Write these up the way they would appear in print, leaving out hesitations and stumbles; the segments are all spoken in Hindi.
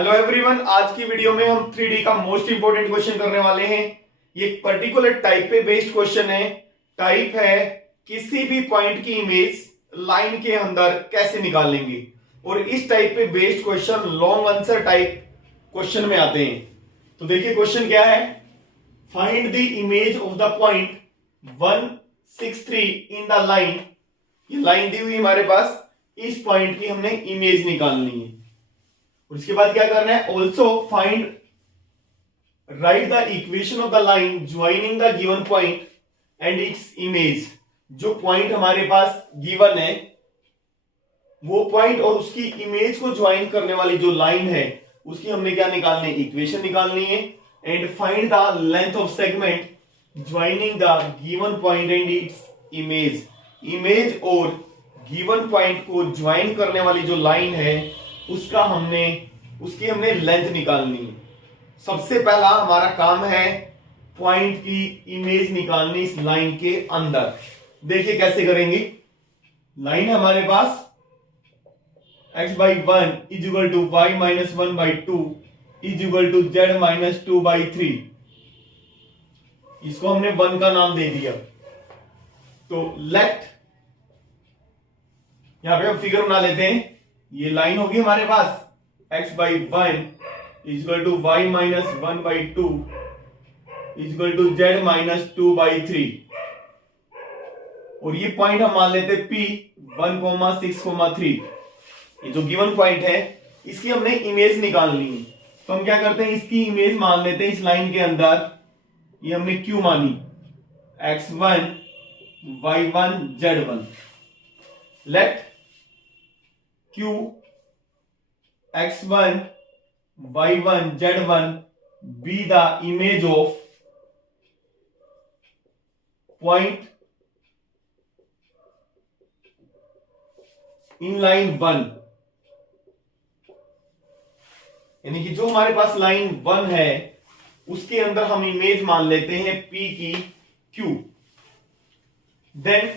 हेलो एवरीवन, आज की वीडियो में हम 3D का मोस्ट इंपोर्टेंट क्वेश्चन करने वाले हैं। ये एक पर्टिकुलर टाइप पे बेस्ड क्वेश्चन है। टाइप है किसी भी पॉइंट की इमेज लाइन के अंदर कैसे निकालेंगे। और इस टाइप पे based question long answer type question में आते हैं। तो देखिए क्वेश्चन क्या है। Find the image of the point 163 in the line. ये लाइन दी हुई हमारे पास, इस पॉइंट की हमने इमेज निकालनी है। और इसके बाद क्या करना है, also find right the equation of the line joining the given point and its image. जो पॉइंट हमारे पास गिवन है वो पॉइंट और उसकी इमेज को ज्वाइन करने वाली जो लाइन है उसकी हमने क्या निकालनी है, इक्वेशन निकालनी है। And find the length of segment joining the given point and its image. Image और गिवन पॉइंट को ज्वाइन करने वाली जो लाइन है उसकी हमने लेंथ निकालनी है। सबसे पहला हमारा काम है पॉइंट की इमेज निकालनी इस लाइन के अंदर। देखिए कैसे करेंगे। लाइन है हमारे पास x/1 is equal to y minus 1/2 is equal to z minus 2/3। इसको हमने 1 का नाम दे दिया। तो लेट यहां पे हम फिगर बना लेते हैं। ये लाइन होगी हमारे पास x/1 is equal to y minus 1/2 is equal to z minus 2/3। और ये पॉइंट हम मान लेते p 1,6,3। ये जो गिवन पॉइंट है इसकी हमने इमेज निकालनी है। तो हम क्या करते हैं, इसकी इमेज मान लेते हैं इस लाइन के अंदर। ये हमने q मानी, x1 y1 z1। Let q x1 y1 z1 be the image of point in line 1। यानी कि जो हमारे पास लाइन 1 है उसके अंदर हम इमेज मान लेते हैं p की q। देन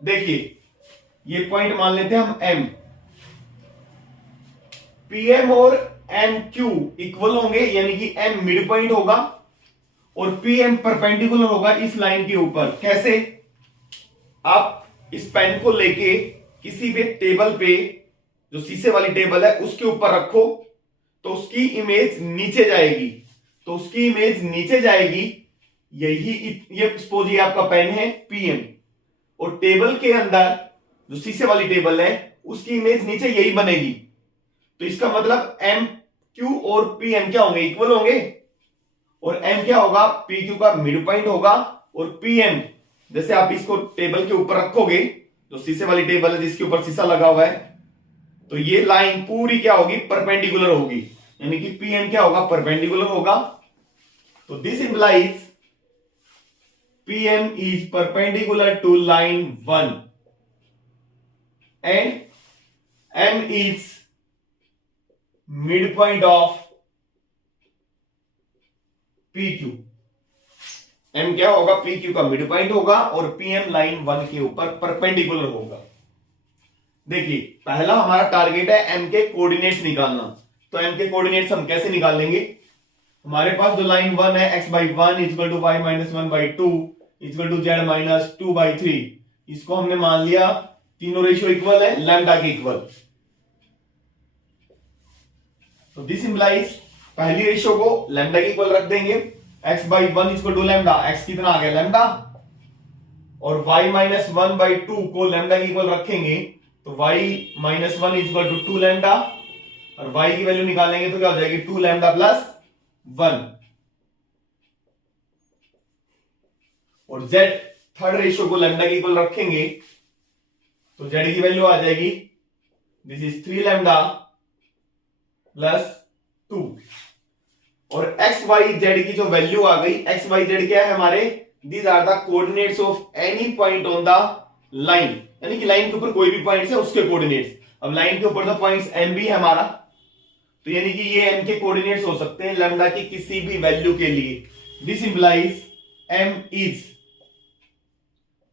देखिए ये पॉइंट मान लेते हैं हम m। pm और mq इक्वल होंगे, यानी कि m मिड पॉइंट होगा और pm परपेंडिकुलर होगा इस लाइन के ऊपर। कैसे, आप इस पेन को लेके किसी भी टेबल पे, जो शीशे वाली टेबल है उसके ऊपर रखो तो उसकी इमेज नीचे जाएगी। तो उसकी इमेज नीचे जाएगी, ये सपोज ये आपका पेन है pm और टेबल के अंदर जो शीशे वाली टेबल है उसकी इमेज नीचे यही बनेगी। तो इसका मतलब एम क्यू और पी एम क्या होंगे, इक्वल होंगे। और एम क्या होगा, पी क्यू का मिड पॉइंट होगा। और पी एम जैसे आप इसको टेबल के ऊपर रखोगे, जो शीशे वाली टेबल है जिसके ऊपर शीशा लगा हुआ है, तो ये लाइन पूरी क्या होगी, परपेंडिकुलर होगी। यानी कि पी एम क्या होगा, परपेंडिकुलर होगा। तो this implies P M is perpendicular to line 1 and m is midpoint of PQ। m क्या होगा, PQ का मिड पॉइंट होगा और PM लाइन 1 के ऊपर परपेंडिकुलर होगा। देखिए पहला हमारा टारगेट है m के कोऑर्डिनेट्स निकालना। तो m के कोऑर्डिनेट्स हम कैसे निकाल लेंगे। हमारे पास जो लाइन 1 है x/1 is equal to y minus 1/2 is equal to z minus 2/3। इसको हमने मान लिया तीनों रेशियो इक्वल है, लैम्डा के इक्वल। तो दिस इंप्लाइज पहली रेशियो को लैम्डा के इक्वल रख देंगे। x/1 equal to lambda, x कितना आ गया लैम्डा, और y माइनस 1/2 को लैम्डा के इक्वल रखेंगे तो y minus 1 equal to 2 lambda, और y की वैल्यू निकालेंगे तो क्या हो जाएगी 2 लैम्डा प्लस 1। और z थर्ड रेशियो को लैम्डा के इक्वल रखेंगे तो z की वैल्यू आ जाएगी, दिस इज 3 लैम्डा प्लस 2। और एक्स वाई जेड की जो वैल्यू आ गई, एक्स वाई जेड क्या है हमारे, these are the coordinates of any point on the line. यानी कि लाइन के ऊपर कोई भी पॉइंट्स है उसके कोऑर्डिनेट्स। अब लाइन के ऊपर तो पॉइंट्स एम भी है हमारा, तो यानी कि ये एम के कोऑर्डिनेट्स हो सकते हैं लैम्डा की किसी भी वैल्यू के लिए। This implies M is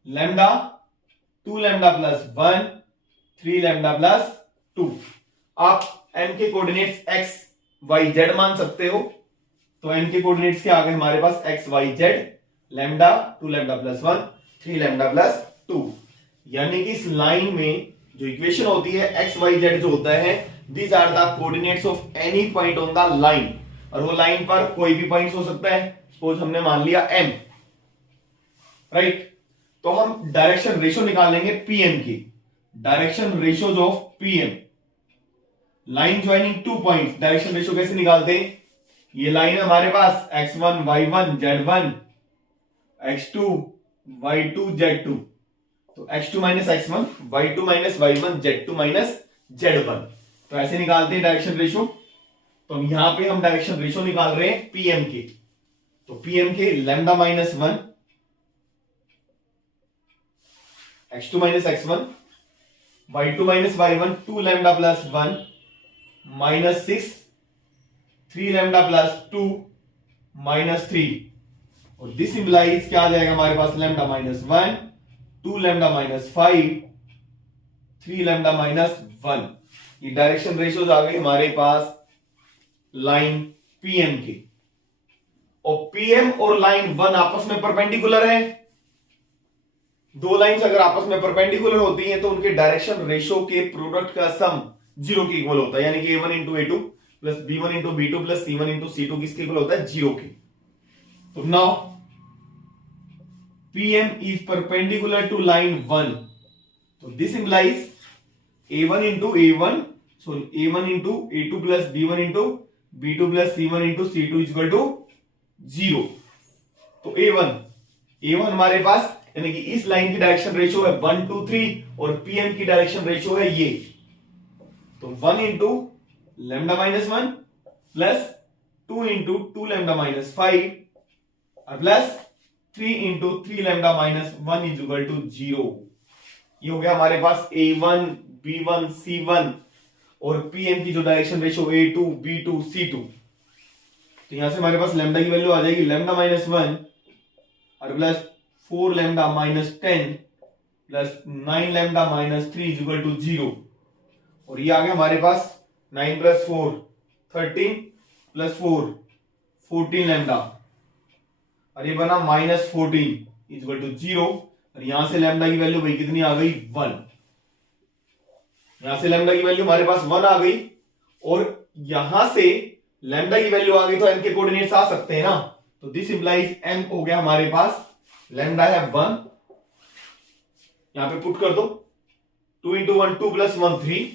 lambda 2 lambda plus 1 3 lambda plus 2। आप m के कोऑर्डिनेट्स x वाई जेड मान सकते हो। तो एन के कोऑर्डिनेट्स क्या आ गए हमारे पास, x y z, lambda 2 lambda plus 1 3 lambda plus 2। यानी कि इस लाइन में जो इक्वेशन होती है एक्स वाई जेड जो होता है, these are the coordinates of any point on the line. और वो लाइन पर कोई भी पॉइंट हो सकता है, सपोज हमने मान लिया एम, राइट। तो हम डायरेक्शन रेशियो निकालेंगे पीएम की, direction ratios of PM, line joining two points, direction ratio कैसे निकालते हैं, ये लाइन है हमारे पास x1 y1 z1 x2 y2 z2, तो x2 minus x1 y2 minus y1 z2 minus z1, तो ऐसे निकालते हैं डायरेक्शन रेशियो। तो यहां पे हम डायरेक्शन रेशियो निकाल रहे हैं पीएम के, तो पीएम के lambda minus 1 x2 minus x1 y2 minus y1 2 lambda plus 1 minus 6 3 lambda plus 2 minus 3, और दिस इंप्लाइज क्या आ जाएगा हमारे पास, lambda minus 1 2 lambda minus 5 3 lambda minus 1। ये डायरेक्शन रेशियोज आ गए हमारे पास लाइन पीएम की। और पीएम और लाइन 1 आपस में परपेंडिकुलर है। दो लाइंस अगर आपस में परपेंडिकुलर होती हैं तो उनके डायरेक्शन रेशियो के प्रोडक्ट का सम 0 के इक्वल होता है, यानी कि a1 into a2 plus b1 into b2 plus c1 into c2 किसके इक्वल होता है, 0 के। तो now pm is perpendicular to line 1, तो this implies a1 into a1 sorry a1 into a2 plus b1 into b2 plus c1 into c2 equal to 0। तो a1 हमारे पास, यानी कि इस लाइन की डायरेक्शन रेशियो है 1 2 3 और पीएम की डायरेक्शन रेशियो है ये, तो 1 into lambda minus 1 plus 2 into 2 lambda minus 5 और plus 3 into 3 lambda minus 1 is equal to 0। ये हो गया हमारे पास a1 b1 c1 और pm की जो direction ratio a2 b2 c2। तो यहां से हमारे पास लैम्डा की वैल्यू आ जाएगी लैम्डा माइनस 1 और plus 4 lambda minus 10 plus 9 lambda minus 3 is equal to 0। और ये आ गया हमारे पास 9 प्लस 4 13 प्लस 4 14 लैम्डा, और ये बना माइनस 14 इज इक्वल टू 0। और यहां से लैम्डा की वैल्यू भाई कितनी आ गई, 1। यहां से लैम्डा की वैल्यू हमारे पास 1 आ गई, और यहां से लैम्डा की वैल्यू आ गई तो m के कोऑर्डिनेट्स आ सकते हैं ना, तो दिस इंप्लाइज m हो गया हमारे पास, लैम्डा है 1, यहां पे पुट कर दो, 2 इंटू 1 2 प्लस 1 3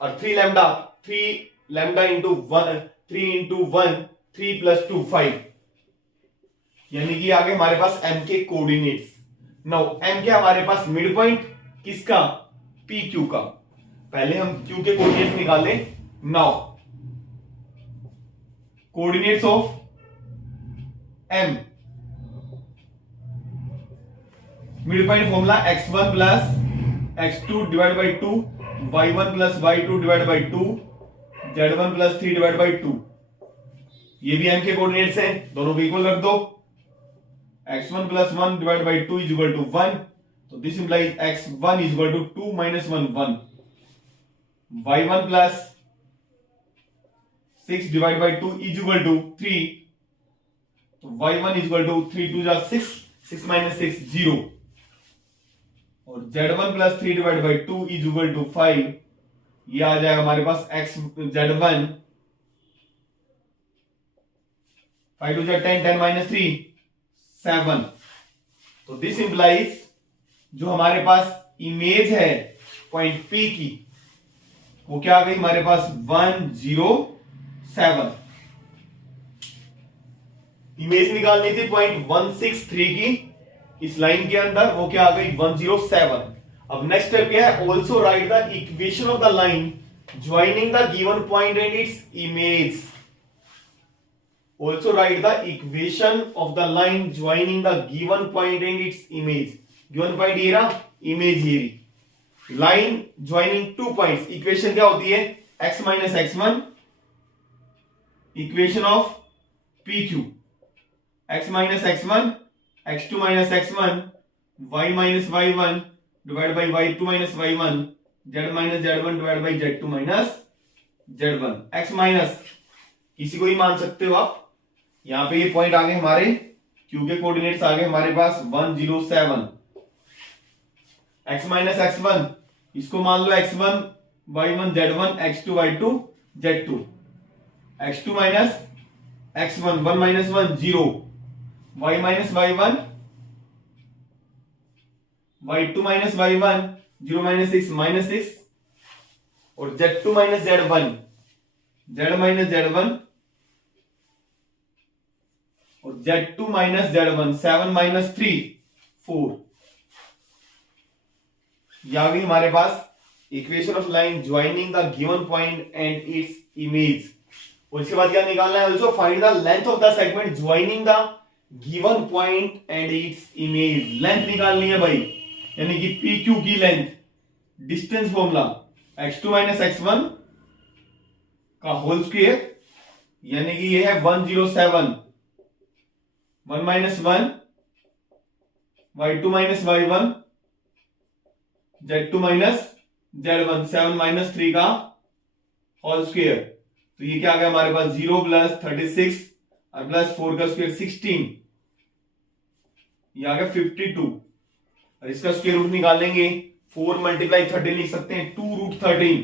और 3 लैम्डा इंटू 1 3 इंटू 1 3 प्लस 2 5, यानी कि आगे हमारे पास m के कोऑर्डिनेट्स। नाउ m के हमारे पास मिड पॉइंट किसका, pq का। पहले हम q के कोऑर्डिनेट्स निकालें। Now coordinates of m, mid point formula x1 plus x2 divide by 2 y1 plus y2 divide by 2 z1 plus 3 divide by 2। ये भी m के कोऑर्डिनेट्स हैं, दोनों को इक्वल रख दो। x1 plus 1 divide by 2 is equal to 1, तो this implies x1 is equal to 2 minus 1 1, y1 plus 6 divide by 2 is equal to 3, तो y1 इज इक्वल टू 3 2 जा 6 6 माइनस 6 0, और z1 plus 3 divide by 2 is equal to 5, ये आ जाएगा हमारे पास x z1 5 2 जा 10 10 माइनस 3 7। तो दिस इंप्लाइज जो हमारे पास इमेज है पॉइंट P की, वो क्या आ गई हमारे पास 107। इमेज निकालनी थी पॉइंट 163 की इस लाइन के अंदर, वो क्या आ गई 107। अब नेक्स्ट स्टेप क्या है, also right the equation of the line joining the given point and its image. Also right the equation of the line joining the given point and its image. Given point ये रहा, इमेज ये रही। Line joining two points, equation क्या होती है, x minus x1 equation of PQ, x minus x1 x2 minus x1 y minus y1 divide by y2 minus y1 z minus z1 divide by z2 minus Z1 x minus किसी को ही मान सकते हो आप। यहां पे ये पॉइंट आ गए हमारे, क्यू के कोऑर्डिनेट्स आ गए हमारे पास 107, x माइनस x1 इसको मान लो x1 y1 z1 x2 y2 z2, x2 minus x1 1 minus 1 0, y minus y1 y2 minus y1 0 minus 6 और z2 minus z1 z minus z1 और z2 माइनस z1 7 माइनस 3 4। यह भी हमारे पास equation of line joining the given point and its image. और इसके बाद क्या निकालना है, also find the length of the segment joining the given point and its image. Length निकालनी है भाई, यानी कि पी क्यू की length, distance formula x2 minus x1 का होल स्क्वायर, यानी कि ये है 107 1 minus 1 y2 minus y1 z2 minus z1 7 minus 3 का होल स्क्वायर। तो ये क्या आ गया हमारे पास 0 प्लस 36 और प्लस 4 का स्क्वायर 16, ये आ गया 52। और इसका स्क्वायर रूट निकालेंगे 4 मल्टीप्लाई 13 लिख सकते हैं 2 रूट 13